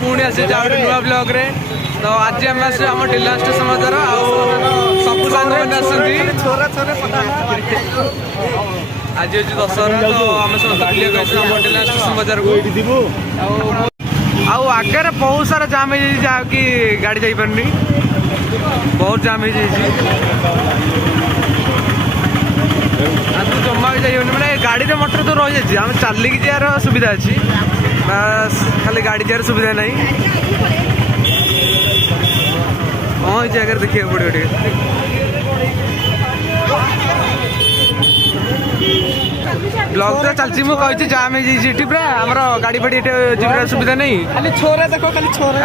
पुणी आसी नुआ ब्लॉग रे तो आज आम आम ढिला स्टेशन बजार सबू सांग मैंने आज हूँ दशहरा तो आम सब ढिला स्टेशन बजार को आगे बहुत सारा जाम हो कि गाड़ी जापारनी बहुत जाम हो जमा भी जाइए मैंने गाड़ी मटर तो रही जाए आम चलिक जार सुविधा अच्छी बस खाली गाड़ी जार सुविधा नहीं हाँ ये जगह देखिए पड़ो टे ब्लॉग तो चलती मुझे जाम हो पूरा आम गाड़ी फाड़ी जीवन सुविधा नहीं खाली छोरा देखो खाली छोरा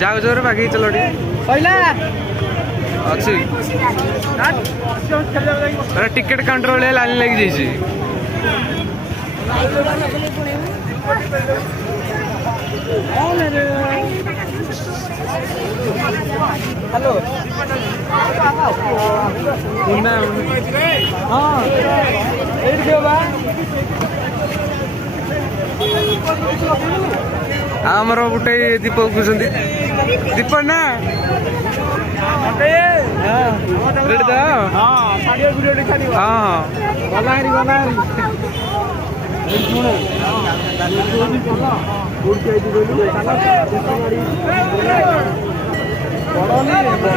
जाओ जोर बाकी चलो अच्छी टिकेट काउंटर वाले लाइन लगी जाइए हेलो हाँ आमर गोटे दीप खुशंती दीप ना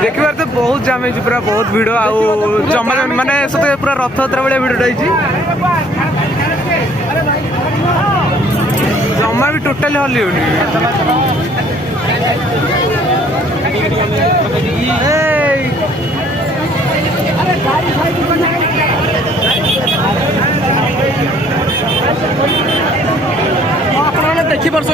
देखिबार तो बहुत जाम है पूरा बहुत भिड़ जमा माने सते पूरा रथयात्रा भाया भिड़टा जमा भी टोटाली हल्ली होनी देखी पार्स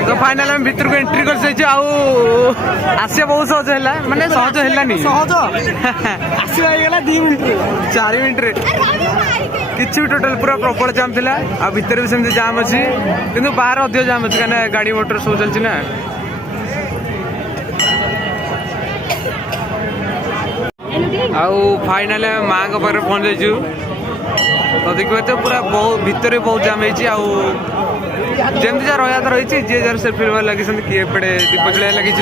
तो फाइनल आम भर को एंट्री कर आसिया बहुत सहज है माने सहज है सहज आसगला 2 मिनट 4 मिनट किसी भी टोटाल पूरा प्रबल जाम था आ भितर भी सेमती जाम अच्छी किंतु बाहर अधिक जाम अच्छी कहीं गाड़ी मोटर सब चलती ना आउ फाइनल माँ के पाखे पहुँच जाइए तो देखिए तो पूरा बहुत भितर बहुत जाम होती जमी जहाँ रहा रही जी जार सेल्फी लगी किए पड़े दीप जलिया लगी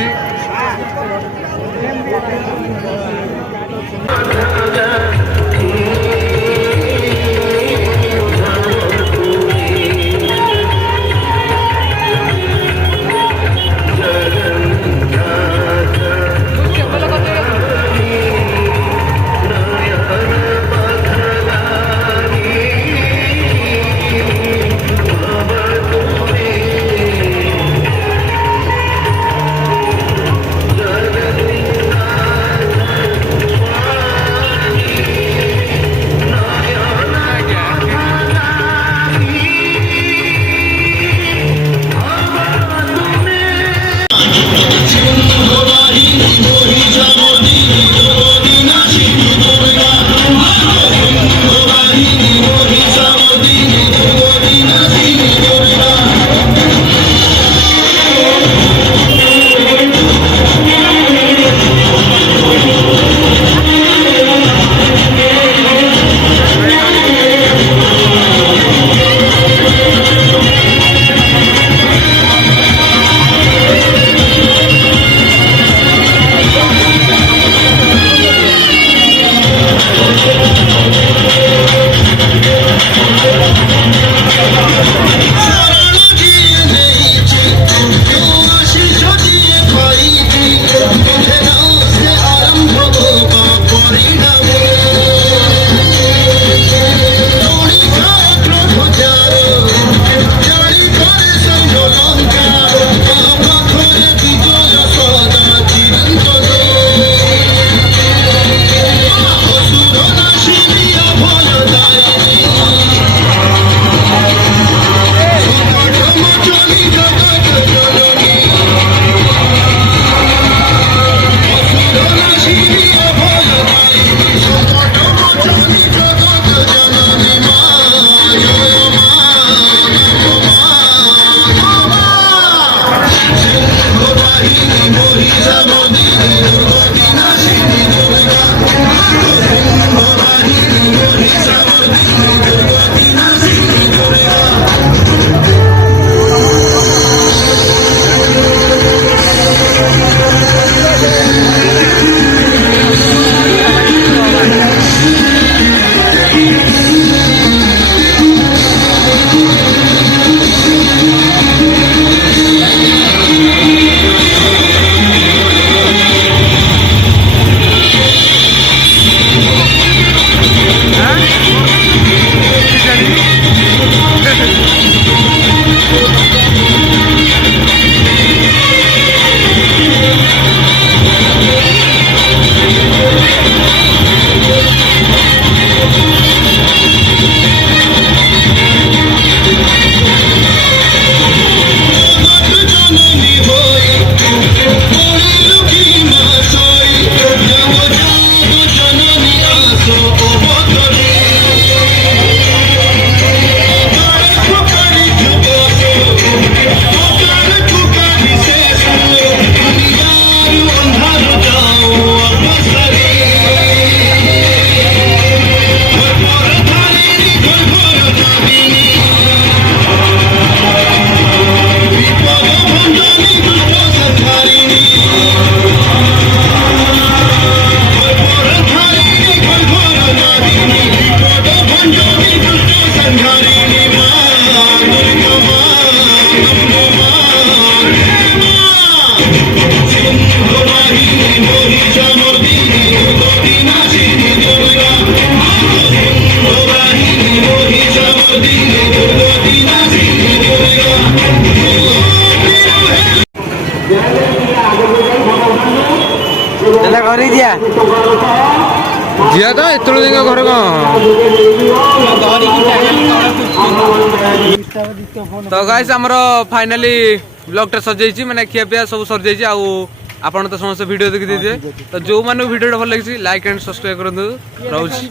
ଝିଆ ଝିଆ ତ ଏତେବେଳେ ଯାଇ ଘରେ କ'ଣ ତ ଗାଇସ୍ ଆମର ଫାଇନାଲି ବ୍ଲଗଟା ସରିଯାଇଛି ମାନେ ଖିଆପିଆ ସବୁ ସରିଯାଇଛି ଆଉ ଆପଣ ତ ସମସ୍ତେ ଭିଡ଼ିଓ ଦେଖିଦେଇଥିବେ ତ ଯେଉଁମାନଙ୍କୁ ଭିଡ଼ିଓଟା ଭଲ ଲାଗିଛି ଲାଇକ୍ ଆଣ୍ଡ ସବସ୍କ୍ରାଇବ୍ କରନ୍ତୁ ରହୁଛି।